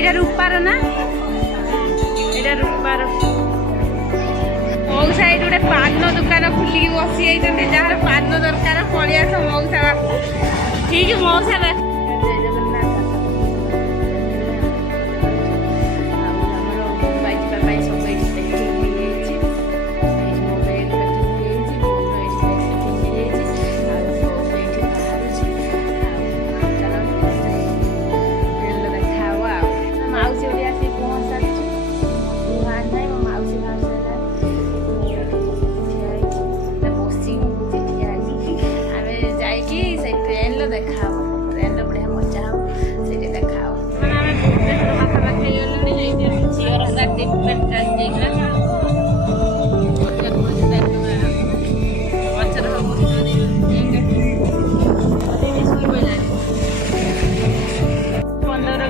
এইটা রূপার না এটা রূপার মৌসা এইଠି ଗୋଟେ ପାନ ଦୋକାନ ଖୋଲିକି ବସି ଯାଇଛନ୍ତି ଯାହାର ପାନ ଦରକାର ପଳେଇ ଆସ ମଉସା ପାଖକୁ ଠିକ ମଉସା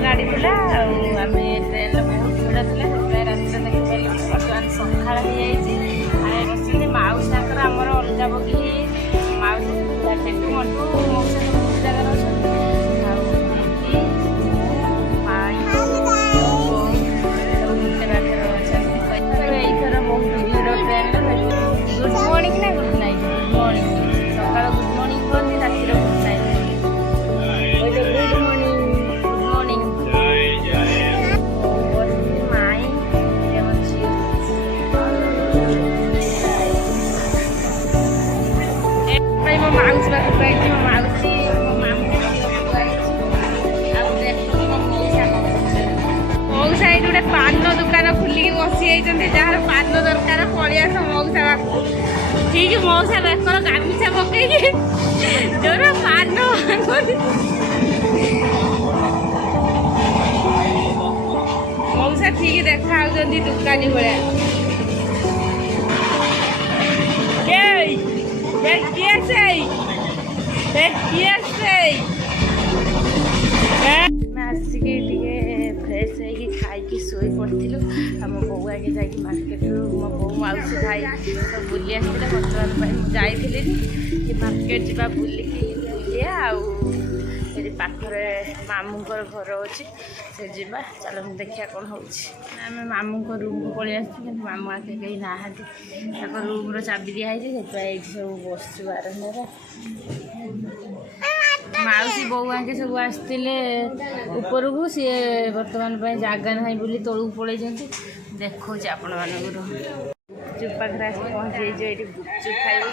गाड़ी थी आम ट्रेन बहुत भिड़ थी रास्ते देखिए बर्तमान सकाल बस मौसा आमर अलग बगी मौसी मटू मौसा सब जगार यहीथर बहुत भिड़ ट्रेन गुड मॉर्निंग ना गुड नाइट गुड मॉर्निंग सकाल गुड मॉर्निंग कहते रातिर गुड नाइट गुड मॉर्निंग माउस पाखक आई मौसी मो मामू मौसा ये गोटे पान दुकान खोलिकी बसी जाइए जार पान दरकार पलि आस मौसा पाखक ठीक मौसा बेकर गामछा पकई जोर पान मौसा ठीक देखा दुकानी भाया आसिकी फ्रेश होगी खाई शोई पड़ी आम बो आगे जा मार्केट मो बो मौसी भाई सब बुली आसते बर्तमान जाइए मार्केट जा बुलिकी ये पाखरे मामूर घर अच्छी से जा चल देखा कौन हो मामू रूम को पलि आस मामू आगे कहीं ना रूम चाबी दिखाई ये सब बस आरंभ मौसी बो आगे सब आसते ऊपर को सी बर्तमान जगह ना बोली तलू पलि देखा आपण मान गुपचुप पाखे आस पहुँची ये गुपचुप खाइब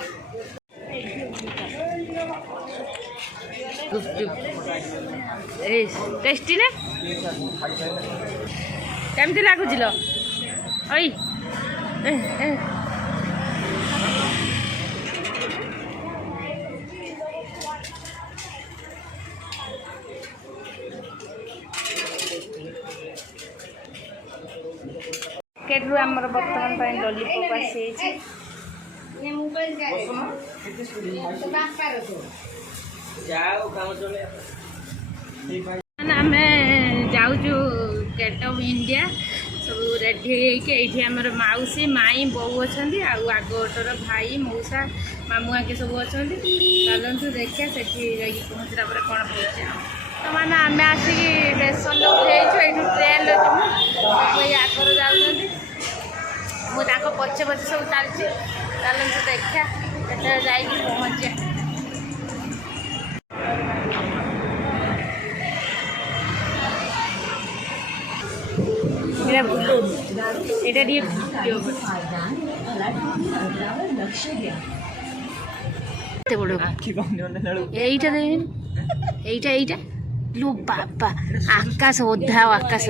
गुपचुप टेस्टी ना केमती लगुच मार्केट आमर बर्तमान लॉलीपॉप आसी आम जाऊँ गेट ऑफ इंडिया सब रेडी ये आमर मौसी माई बो अच्छा आग ऑटोर भाई मौसा मामू आगे सब अच्छा चलतु देखिए से पहुँचला कौन हो तो मैंने आम आसिक स्टेशन उठे ट्रेन आगर जा पचे पचे सब चलती चलतु देखा जा पहुँचे এইটা लो बाबा आकाश ओधा आकाश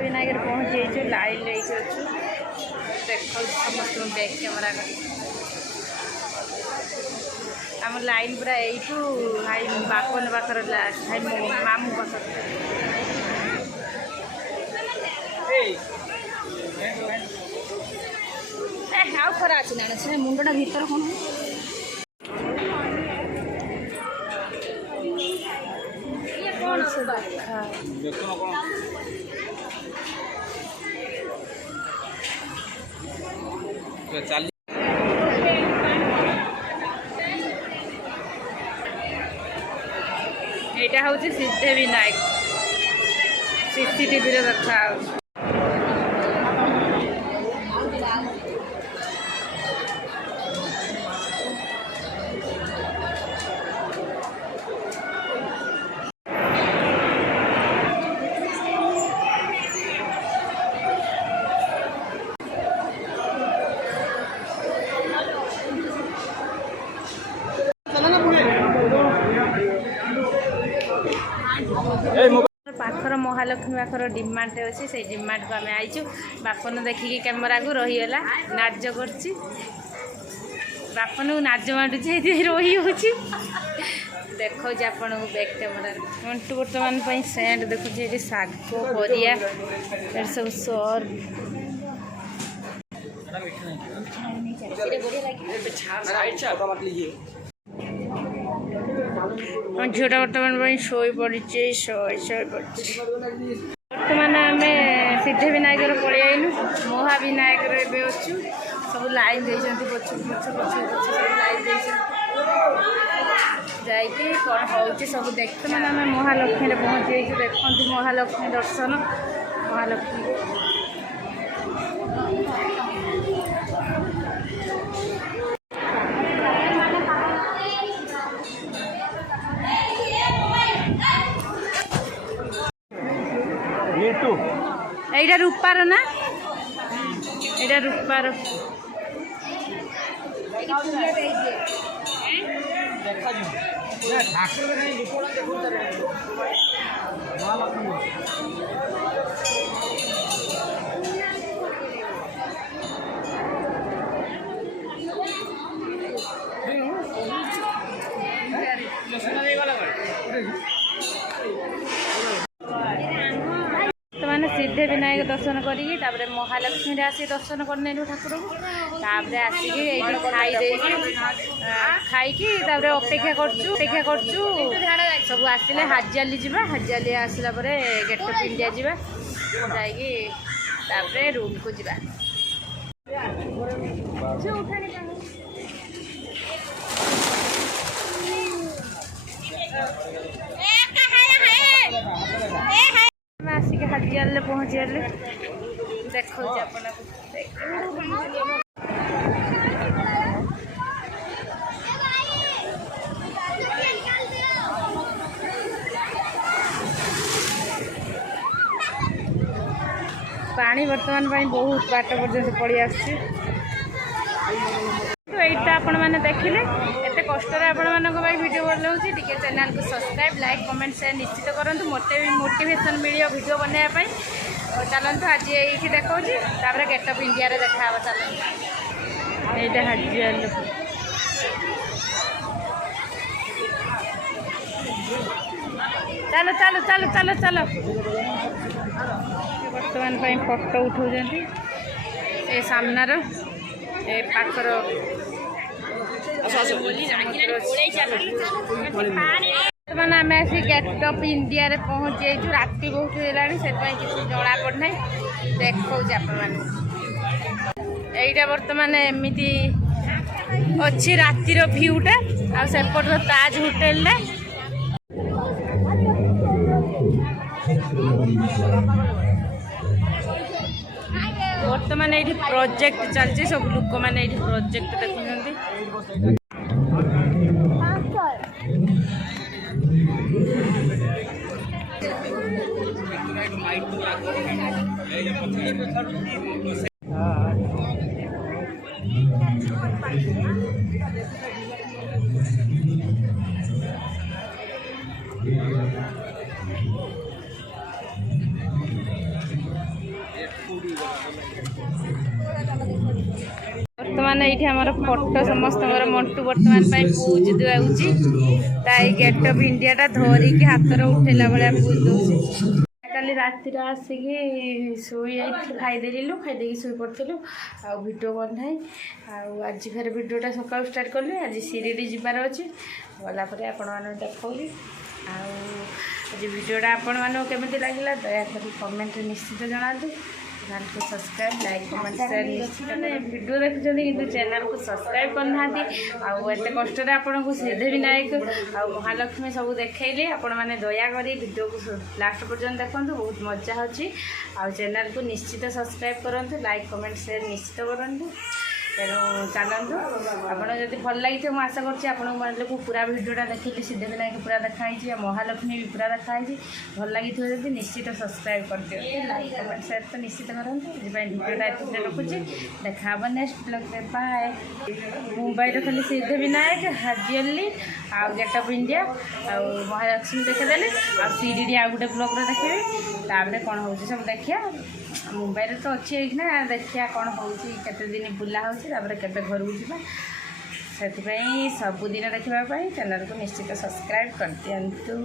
विनायक पहुँची लाइन लेके देख समस्त बैक कैमेरा आम लाइन पूरा यू हाई बापन पाखर हाई मामू पाखर आउ खरा अच्छी ना से मुंडा भीतर कौन चल এইটা হচ্ছে সিଦ୍ধিবিନାୟକ CCTV ରେ ଦେଖା ହଉଛି। पाखर महालक्ष्मी पाखर डिमांड अच्छी से डिमांड को आम आईचु बापन देखिकी कैमेरा को रहीगला नाच करची बापन को नाच मांडुची रही हो देखो आपन को बैक कैमेरा मंटू बर्तमान सेंट देखुची ये शाग परिया सब सर झीटा बर्तमान शोई पड़ी बर्तमान आम सिद्धिविनायक पलि आईलु महाविनायक अच्छु सब लाइन देती पछ पछ पछ पछ लाइन जाकि कौन हो सब देख मैंने आम महालक्ष्मी पहुँची देखते महालक्ष्मी दर्शन महालक्ष्मी এইটা রূপার না এটা রূপার सिद्धिविनायक दर्शन करी महालक्ष्मी आसी दर्शन करने ठाकुर को आसिक खाई अपेक्षा कर सब आसिले हाजाली जा हाजाली आसला गेट अफ इंडिया जा रूम को जा आसिक हाजियाल पहुँची गले देखो पानी बर्तमान बहुत बाट पर्यंत पड़ी आसी এইটা आपण माने देखिले एते कष्ट रे आपण मानक भाई वीडियो बनाउची टिके चैनल को सब्सक्राइब लाइक कमेंट शेयर निश्चित करंतु मोटे मोटिवेशन वीडियो वीडियो बनाया पई चलंतु आज एठी देखौची तापर गेट अफ इंडिया रे देखा हो चलंतु एटा हाजियाल चलो चलो चलो चलो चलो वर्तमान पई फोटो उठौ जंती ए सामना रो ए पाखर मैंने आम आसी गेट अफ इंडिया रे पहुँच जाइए राति बहुत है से किसी जना पड़ना देखा यहीटा बर्तमान एमती अच्छी रातिर भ्यूटा आसेपट ताज होटेल बर्तमान ये प्रोजेक्ट चलती सब लोक मैंने ये प्रोजेक्ट देखुं बर्तमान ये आम फोटो समस्त मंटू बर्तमान पूज दूसरी गेट अफ इंडिया धरिक हाथ उठेला भाया पूज दूसरी कल राति आसिक शोई खाईदेलु खाईदे शोई पड़ू भिडियो बनाए आज फिर भिडियोटा सकाल स्टार्ट कली आज शिरडी जबार अच्छे गलापर आपण मैंने देखी आज भिडियोटा आपण मानक केमी लगे दयाकोरी कमेंट निश्चित जनातु चैनल को सब्सक्राइब लाइक कमेंट शेयर मैंने वीडियो देखुं कि चैनल को सब्सक्राइब करना आते कष्ट आपन को सिद्धि विनायक आ महालक्ष्मी सब देखले आपण मैंने दयाकोरी वीडियो को लास्ट पर्यंत देखते बहुत मजा होची आ चैनल को निश्चित सब्सक्राइब करूँ लाइक कमेंट शेयर निश्चित करूँ तेणु चलतु आपड़ जब भल लगी मुझे आशा कर पूरा भिडटा देखिए सिद्धि विनायक पूरा देखाई महालक्ष्मी भी पूरा देखाई भल लगी जब निश्चित सब्सक्राइब कर दियो लाइक कमेंट शेयर तो निश्चित करूँ भिडटा ये रखुच्छे देखा नेक्स्ट ब्लॉग में बाय मुंबई खाली सिद्धि विनायक हाजियली आ गेट ऑफ इंडिया आ महालक्ष्मी देखेदेली आ सीडी आ गोटे ब्लॉग देखिए तापर कौन हो सब देखिया मुंबई तो अच्छी ना देखिया कौन होते दिन बुला हो केबे घर को जावा से सबुदिन देखापी चैनल को निश्चित सब्सक्राइब कर दिंतु।